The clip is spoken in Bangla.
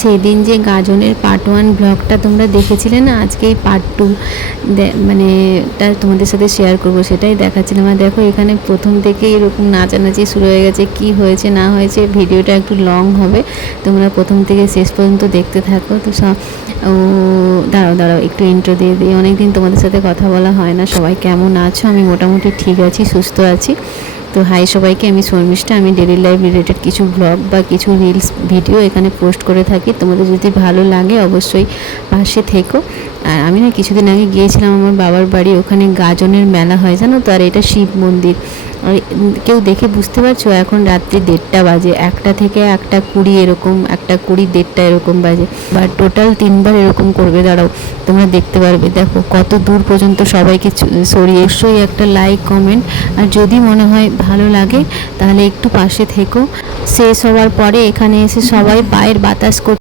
সেদিন যে গাজনের পার্ট 1 ব্লগটা তোমরা দেখেছিলে না, আজকে এই পার্ট 2 মানে তোমাদের সাথে শেয়ার করব, সেটাই দেখাচ্ছিলাম। আর দেখো এখানে প্রথম থেকে এরকম নাচানাচি শুরু হয়ে গেছে। কি হয়েছে না হয়েছে ভিডিওটা একটু লং হবে, তোমরা প্রথম থেকে শেষ পর্যন্ত দেখতে থাকো। তো দাঁড়াও একটু ইন্ট্রো দিয়ে দিই। অনেকদিন তোমাদের সাথে কথা বলা হয় না। সবাই কেমন আছো? আমি মোটামুটি ঠিক আছি, সুস্থ আছি। তো হাই সবাইকে, আমি শর্মিষ্ঠা। আমি ডেলি লাইফ রিলেটেড কিছু ব্লগ বা কিছু রিলস ভিডিও এখানে পোস্ট করে থাকি। তোমাদের যদি ভালো লাগে অবশ্যই পাশে থেকো। আর আমি না কিছুদিন আগে গিয়েছিলাম আমার বাবার বাড়ি, ওখানে গাজনের মেলা হয় জানো তো। আর এটা শিব মন্দির। আর কেউ দেখে বুঝতে পারছো এখন রাত্রি 1:30 বাজে, 1টা থেকে 1:20 এরকম, 1:20 1:30 এরকম বাজে। বা টোটাল 3বার এরকম করবে। দাঁড়াও তোমরা দেখতে পারবে। দেখো কত দূর পর্যন্ত সবাইকে সরিয়ে। অবশ্যই একটা লাইক কমেন্ট, আর যদি মনে হয় ভালো লাগে তাহলে একটু পাশে থেকো। শেষ হওয়ার পরে এখানে এসে সবাই পায়ের বাতাস